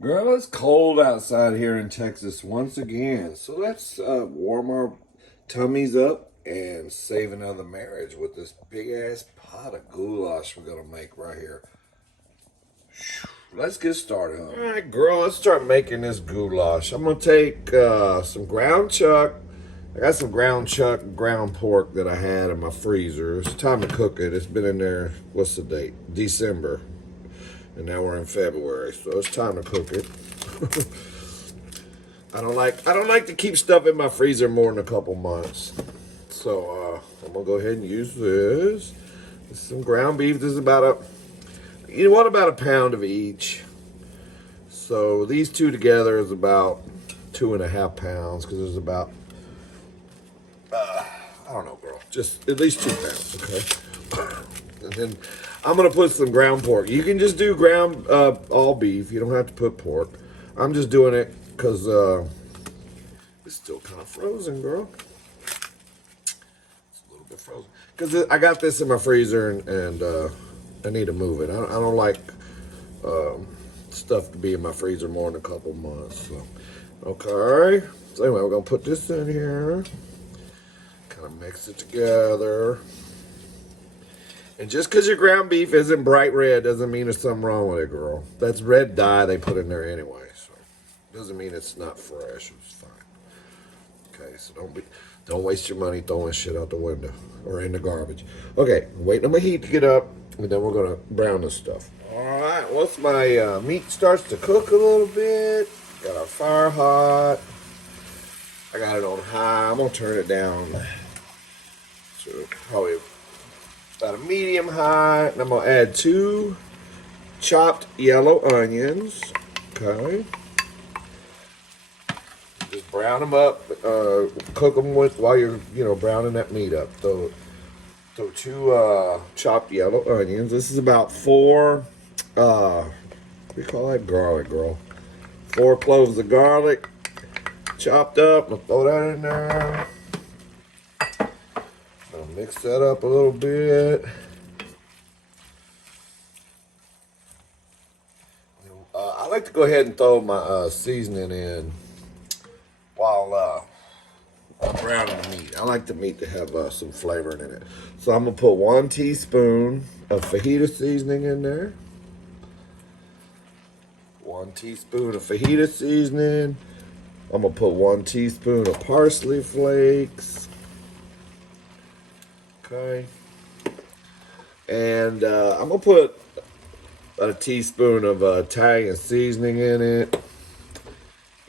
Girl, it's cold outside here in Texas once again. So let's warm our tummies up and save another marriage with this big ass pot of goulash we're gonna make right here. Let's get started, huh? All right, girl, let's start making this goulash. I'm gonna take some ground chuck. I got some ground chuck, ground pork that I had in my freezer. It's time to cook it. It's been in there, what's the date? December. And now we're in February, so it's time to cook it. I don't like to keep stuff in my freezer more than a couple months. So I'm gonna go ahead and use this. This is some ground beef. This is about about a pound of each. So these two together is about 2.5 pounds, because there's about I don't know, girl, just at least 2 pounds, okay? And then I'm gonna put some ground pork. You can just do ground all beef. You don't have to put pork. I'm just doing it because it's still kind of frozen, girl. It's a little bit frozen because I got this in my freezer and I need to move it. I don't like stuff to be in my freezer more than a couple months. So, okay. So anyway, we're gonna put this in here. Kind of mix it together. And just because your ground beef isn't bright red doesn't mean there's something wrong with it, girl. That's red dye they put in there anyway, so doesn't mean it's not fresh. It's fine. Okay, so don't waste your money throwing shit out the window or in the garbage. Okay, waiting on my heat to get up, and then we're gonna brown this stuff. All right, once my meat starts to cook a little bit, got our fire hot. I got it on high. I'm gonna turn it down to probably about a medium high, and I'm gonna add 2 chopped yellow onions. Okay, just brown them up, cook them with while you're browning that meat up. So 2 chopped yellow onions. This is about 4 we call that garlic, girl. 4 cloves of garlic chopped up. I'll throw that in there. Mix that up a little bit. I like to go ahead and throw my seasoning in while I'm browning the meat. I like the meat to have some flavor in it. So I'm going to put 1 teaspoon of fajita seasoning in there. 1 teaspoon of fajita seasoning. I'm going to put 1 teaspoon of parsley flakes. Okay, and I'm gonna put a teaspoon of Italian seasoning in it,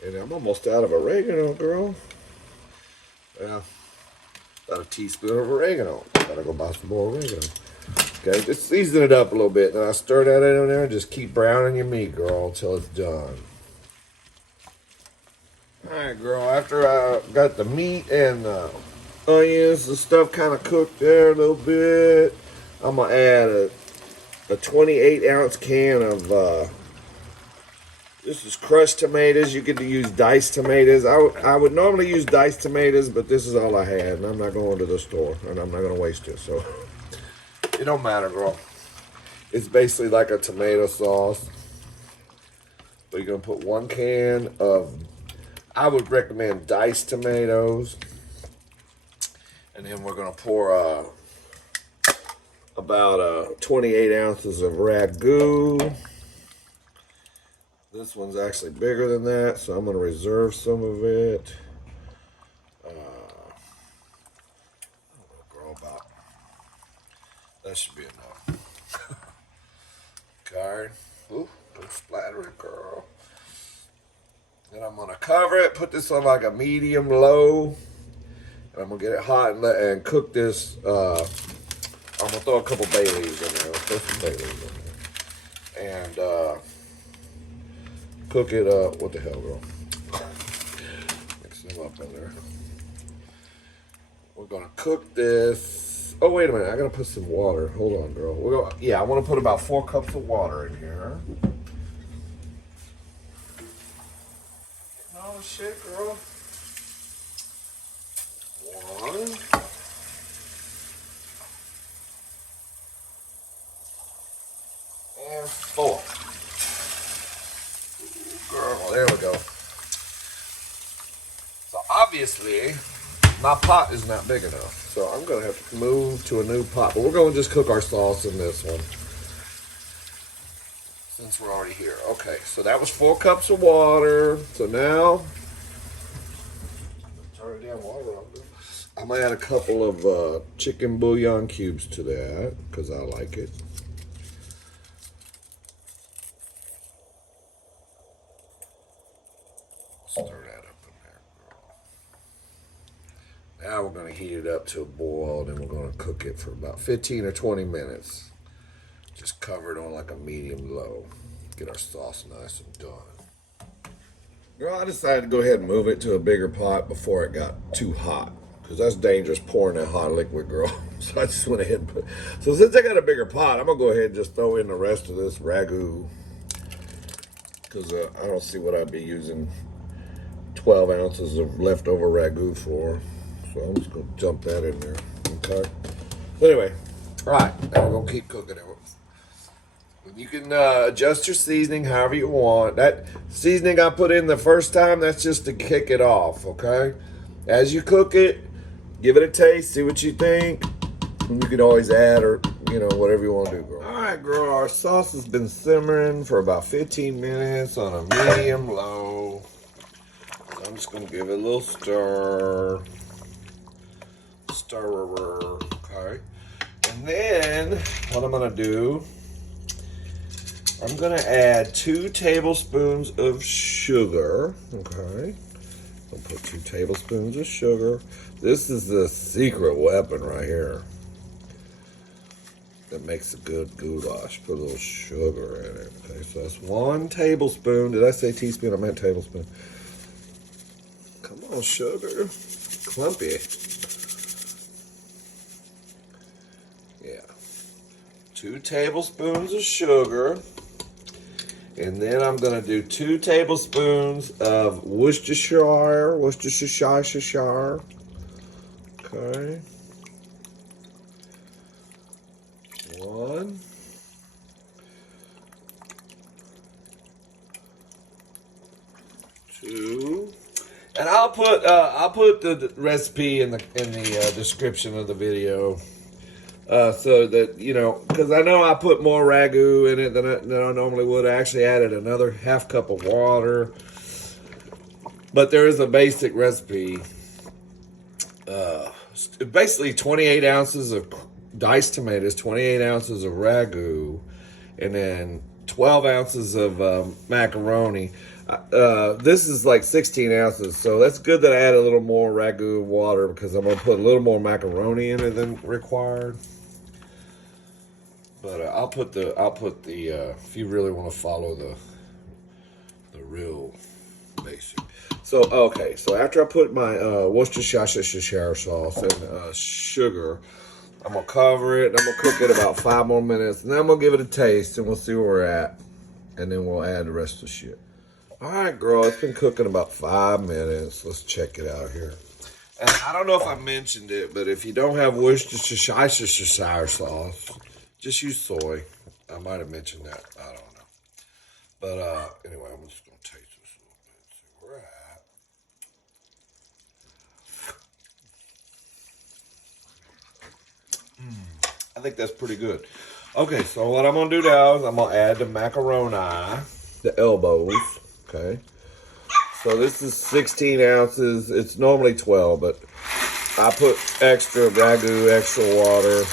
and I'm almost out of oregano, girl. Yeah, about a teaspoon of oregano. Gotta go buy some more oregano. Okay, just season it up a little bit, and I stir that in there, and just keep browning your meat, girl, until it's done. All right, girl. After I got the meat and onions and stuff kind of cooked there a little bit, I'm gonna add a 28-ounce can of this is crushed tomatoes. You could use diced tomatoes. I would normally use diced tomatoes, but this is all I had, and I'm not going to the store, and I'm not gonna waste it, so it don't matter, girl. It's basically like a tomato sauce. But you're gonna put 1 can of, I would recommend diced tomatoes. And then we're going to pour about 28 ounces of Ragu. This one's actually bigger than that, so I'm going to reserve some of it. I don't know, girl, about that should be enough. Okay. Ooh, don't splatter it, girl. Then I'm going to cover it, put this on like a medium low. I'm gonna get it hot and cook this. I'm gonna throw a couple bay leaves in there. I'll throw some bay leaves in there, and cook it. What the hell, girl? Mix them up in there. We're gonna cook this. Oh wait a minute! I gotta put some water. Hold on, girl. I want to put about 4 cups of water in here. Getting all the shit, girl. 1 and 4. there we go. So obviously, my pot is not big enough. So I'm going to have to move to a new pot. But we're going to just cook our sauce in this one, since we're already here. Okay, so that was 4 cups of water. So now, turn the damn water on. I'm going to add a couple of chicken bouillon cubes to that, because I like it. Stir that up in there. Now we're going to heat it up to a boil, and we're going to cook it for about 15 or 20 minutes. Just cover it on like a medium low. Get our sauce nice and done. Girl, I decided to go ahead and move it to a bigger pot before it got too hot, because that's dangerous pouring that hot liquid, girl. So I just went ahead and put. So since I got a bigger pot, I'm going to go ahead and just throw in the rest of this Ragu, because I don't see what I'd be using 12 ounces of leftover Ragu for. So I'm just going to dump that in there. Okay. So anyway, all right, now we're going to keep cooking it. You can adjust your seasoning however you want. That seasoning I put in the first time, that's just to kick it off, okay? As you cook it, give it a taste, see what you think. You can always add or, whatever you want to do, girl. All right, girl, our sauce has been simmering for about 15 minutes on a medium low. So I'm just going to give it a little stirrer, okay? And then what I'm going to do, I'm going to add 2 tablespoons of sugar, okay? I'll put 2 tablespoons of sugar. This is the secret weapon right here that makes a good goulash. Put a little sugar in it, okay? So that's 1 tablespoon. Did I say teaspoon? I meant tablespoon. Come on, sugar. Clumpy. Yeah. 2 tablespoons of sugar. And then I'm going to do 2 tablespoons of Worcestershire. Okay. 1. 2. And I'll put the recipe in the description of the video. So that, because I know I put more Ragu in it than I normally would. I actually added another ½ cup of water. But there is a basic recipe. Basically 28 ounces of diced tomatoes, 28 ounces of Ragu, and then 12 ounces of macaroni. This is like 16 ounces, so that's good that I add a little more Ragu water, because I'm going to put a little more macaroni in it than required. But I'll put the if you really want to follow the real basic. So okay, so after I put my Worcestershire sauce and sugar, I'm gonna cover it and I'm gonna cook it about 5 more minutes, and then I'm gonna give it a taste and we'll see where we're at, and then we'll add the rest of the shit. All right, girl, it's been cooking about 5 minutes. Let's check it out here. And I don't know if I mentioned it, but if you don't have Worcestershire sauce, just use soy. I might have mentioned that. I don't know. But anyway, I'm just going to taste this a little bit. See where we're at. I think that's pretty good. Okay, so what I'm going to do now is I'm going to add the macaroni, the elbows, okay? So this is 16 ounces. It's normally 12, but I put extra Ragu, extra water.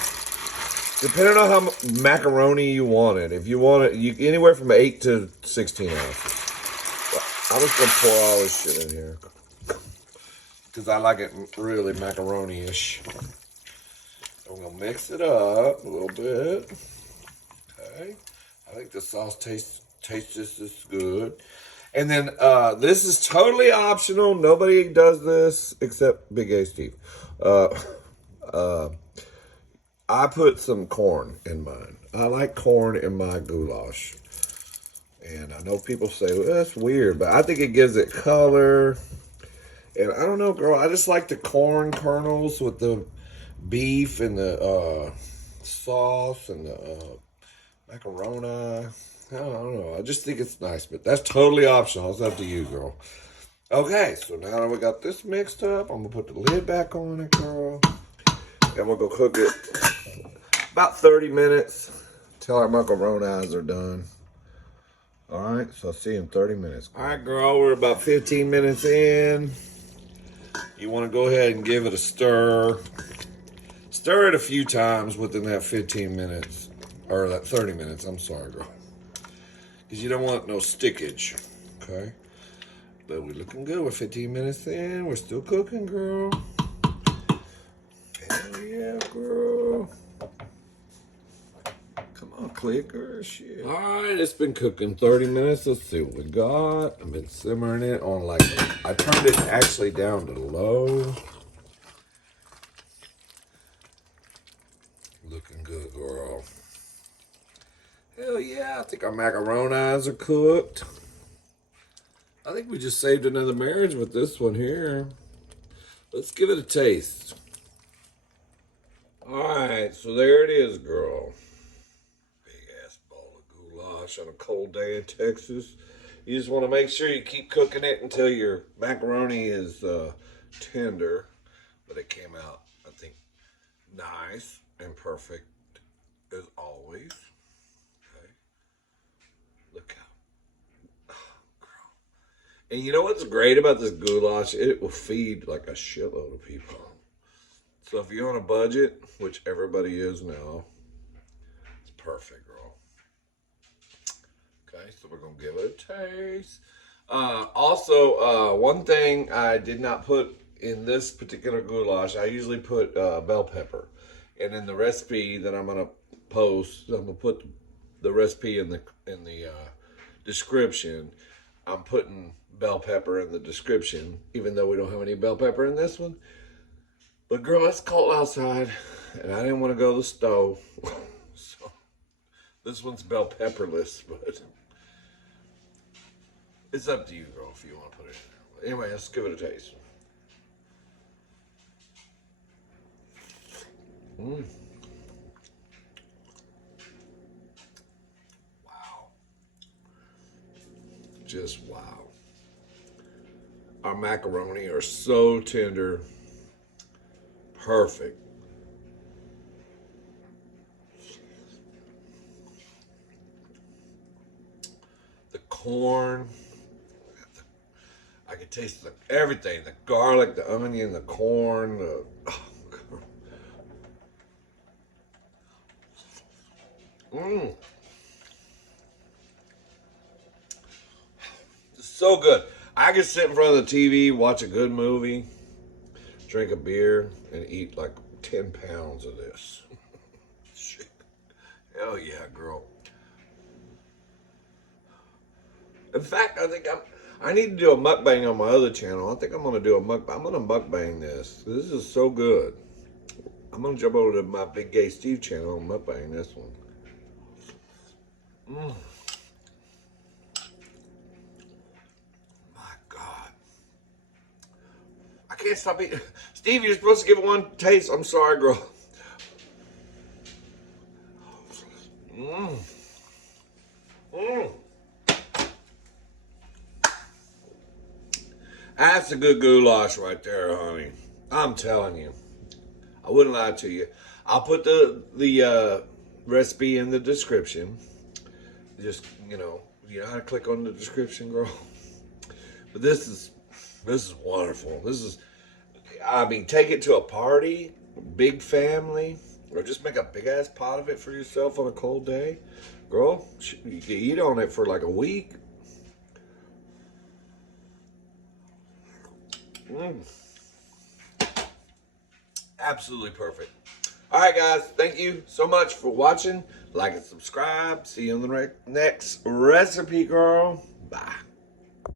Depending on how much macaroni you want it. If you want it, anywhere from 8 to 16 ounces. I'm just going to pour all this shit in here, because I like it really macaroni-ish. I'm going to mix it up a little bit. Okay. I think the sauce tastes just as good. And then this is totally optional. Nobody does this except Big A Steve. I put some corn in mine. I like corn in my goulash. And I know people say, well, that's weird, but I think it gives it color. And I don't know, girl, I just like the corn kernels with the beef and the sauce and the macaroni. I don't know. I just think it's nice, but that's totally optional. It's up to you, girl. Okay, so now that we got this mixed up, I'm gonna put the lid back on it, girl. And we'll go cook it about 30 minutes till our macaronis are done. All right, so I'll see you in 30 minutes. All right, girl, we're about 15 minutes in. You want to go ahead and give it a stir. Stir it a few times within that 15 minutes, or that 30 minutes, I'm sorry, girl. Because you don't want no stickage, okay? But we're looking good. We're 15 minutes in. We're still cooking, girl. Hell yeah, girl. Come on, clicker, shit. All right, it's been cooking 30 minutes. Let's see what we got. I've been simmering it on like, I turned it actually down to low. Looking good, girl. Hell yeah, I think our macaronis are cooked. I think we just saved another marriage with this one here. Let's give it a taste. All right, so there it is, girl. Goulash on a cold day in Texas. You just want to make sure you keep cooking it until your macaroni is tender. But it came out, I think, nice and perfect as always. Okay. Look out. Oh, girl. And you know what's great about this goulash? It will feed like a shitload of people. So if you're on a budget, which everybody is now, it's perfect, girl. Okay, so we're going to give it a taste. Also, one thing I did not put in this particular goulash, I usually put bell pepper. And in the recipe that I'm going to post, I'm going to put the recipe in the description. I'm putting bell pepper in the description, even though we don't have any bell pepper in this one. But girl, it's cold outside, and I didn't want to go to the stove. So this one's bell pepperless, but it's up to you, girl, if you want to put it in there. Anyway, let's give it a taste. Wow. Just wow. Our macaroni are so tender. Perfect. The corn. I can taste everything. The garlic, the onion, the corn. It's so good. I could sit in front of the TV, watch a good movie, drink a beer, and eat like 10 pounds of this. Shit. Hell yeah, girl. In fact, I think I need to do a mukbang on my other channel. I think I'm gonna do a mukbang. I'm gonna mukbang this. This is so good. I'm gonna jump over to my Big Gay Steve channel and mukbang this one. My God. I can't stop eating. Steve, you're supposed to give it one taste. I'm sorry, girl. That's a good goulash right there, honey. I'm telling you. I wouldn't lie to you. I'll put the recipe in the description. Just, you know how to click on the description, girl. But this is wonderful. This is, I mean, take it to a party, big family, or just make a big ass pot of it for yourself on a cold day. Girl, you can eat on it for like a week. Absolutely perfect. All right, guys. Thank you so much for watching. Like and subscribe. See you on the next recipe, girl. Bye.